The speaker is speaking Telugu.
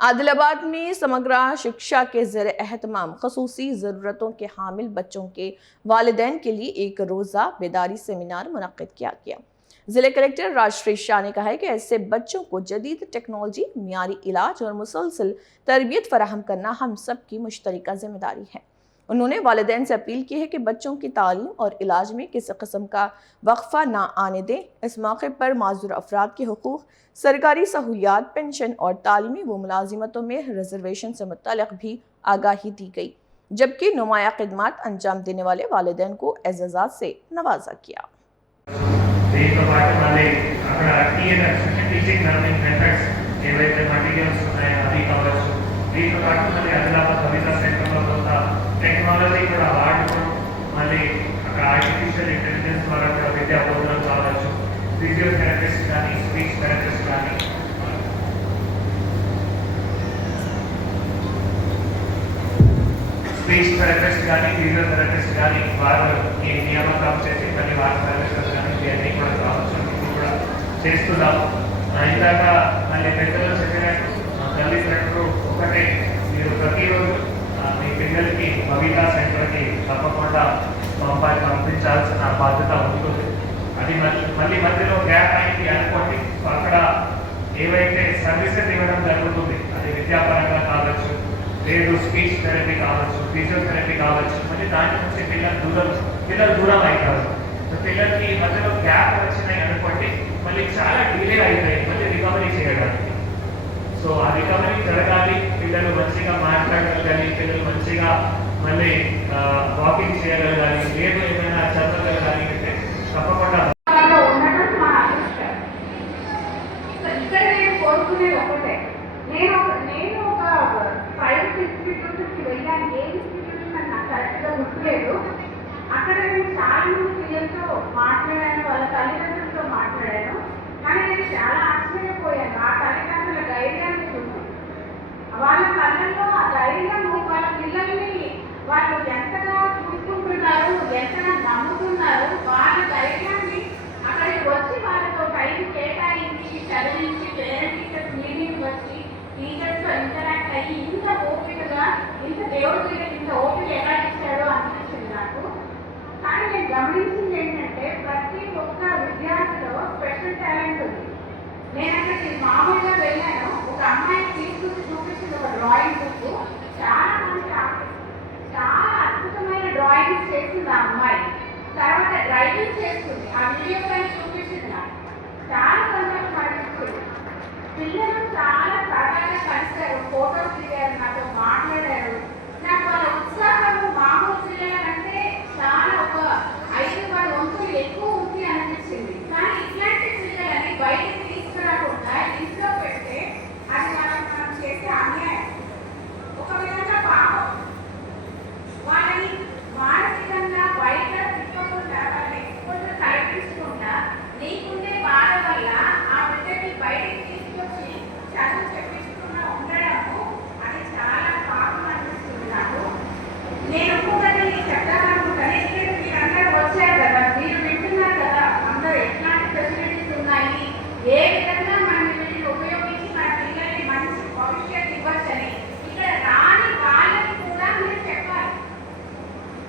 आदिलाबाद में समग्र शिक्षा के ज़रिए एहतमाम खसूसी ज़रूरतों के हामिल बच्चों के वालिदैन के लिए एक रोज़ा बेदारी सेमिनार मुनक्किद किया गया। जिले कलेक्टर राजश्री शाह ने कहा है कि ऐसे बच्चों को जदीद टेक्नोलॉजी, मियारी इलाज और मुसलसल तरबियत फराहम करना हम सब की मुश्तरका जिम्मेदारी है। उन्होंने वालिदैन से अपील की है कि बच्चों की तालीम और इलाज में किसी किस्म का वक्फा ना आने दें। इस मौके पर माजूर अफराद के हुकूक, सरकारी सहूलियात, पेंशन और तालीमी व मुलाजिमतों में रिजर्वेशन से मुतल्लिक़ भी आगाही दी गई, जबकि नुमाया खिदमात अंजाम देने वाले वालिदैन को एजाज़ात से नवाजा किया। టెక్నాలజీ కూడా వాడుతూ మళ్ళీ అక్కడ ఆర్టిఫిషియల్ ఇంటెలిజెన్స్ ద్వారా కూడా విద్యా బోధనలు కావచ్చు, ఫిజియోథెరపిస్ట్ కానీ, స్పీచ్ థెరపిస్ట్ కానీ, ఫిజియోథెరపిస్ట్ కానీ వారు ఈ నియామకం చేసి మళ్ళీ వారి సర్వీసెస్ కానీ ఇవన్నీ కూడా కావచ్చు, ఇప్పుడు కూడా చేస్తున్నాము. ఇందాక మళ్ళీ పెద్దలు చెప్పినట్టు తల్లిదండ్రులు ఒకటే, మీరు ప్రతిరోజు మీ పిల్లలకి భవితా సెంటర్కి తప్పకుండా పంపించాల్సిన బాధ్యత ఉంటుంది. అది మళ్ళీ మధ్యలో గ్యాప్ అయింది అనుకోండి, అక్కడ ఏవైతే సర్వీసెస్ ఇవ్వడం జరుగుతుంది, అది విద్యాపరంగా కావచ్చు, లేదు స్పీచ్ థెరపీ కావచ్చు, ఫిజియోథెరపీ కావచ్చు, మళ్ళీ దాని నుంచి పిల్లలు దూరం అవుతారు. పిల్లలకి మధ్యలో గ్యాప్ వచ్చినాయి అనుకోండి, మళ్ళీ చాలా డిలే అవుతాయి మళ్ళీ రికవరీ చేయడానికి. సో ఆ రికవరీ జరగాలి, పిల్లలు మంచిగా మాట్లాడగలగాలి, పిల్లలు మంచిగా మళ్ళీ వాకింగ్ చేయగలగాలి, లేదు ఏమైనా చదవగలగాలి అంటే తప్పకుండా అక్కడ నేను చాలా మంది పిల్లలతో మాట్లాడాను, వాళ్ళ తల్లిదండ్రులతో మాట్లాడాను. కానీ నేను చాలా ఆశ్చర్యపోయాను ఆ తల్లిదండ్రుల ధైర్యాన్ని చూసి. వాళ్ళ కళ్ళల్లో ఆ ధైర్యము, వాళ్ళ పిల్లల్ని వాళ్ళు ఎంతగా చూసుకుంటున్నారు, ఎంతగా నమ్ముతున్నారు, వాళ్ళ ధైర్యాన్ని అక్కడికి వచ్చి వాళ్ళతో టైం కేటాయించి చదివించి పేరెంట్ టీచర్స్ మీటింగ్ వచ్చి టీచర్స్తో ఇంటరాక్ట్ అయ్యి ఇంత ఓపికగా, ఇంత దేవుడి దగ్గర ఇంత ఓపిక ఎలా ఇచ్చాడో అనిపించింది నాకు. కానీ నేను గమనించింది ఏంటంటే ప్రతి ఒక్క విద్యార్థిలో స్పెషల్ టాలెంట్ ఉంది. నేను అక్కడికి మామూలుగా వెళ్ళాను, ఒక అమ్మాయిని తీసుకొచ్చి చూపించింది ఒక డ్రాయింగ్ బుక్. చాలా మంది చాలా అద్భుతమైన డ్రాయింగ్స్ చేసింది ఆ అమ్మాయి. తర్వాత డ్రైవింగ్ చేస్తుంది, ఆ వీడియో పైన చూపించింది నాకు. చాలా సంతోషం అనిపించింది. పిల్లలు చాలా సరదాగా కలిసారు, ఫోటోస్ దిగారు.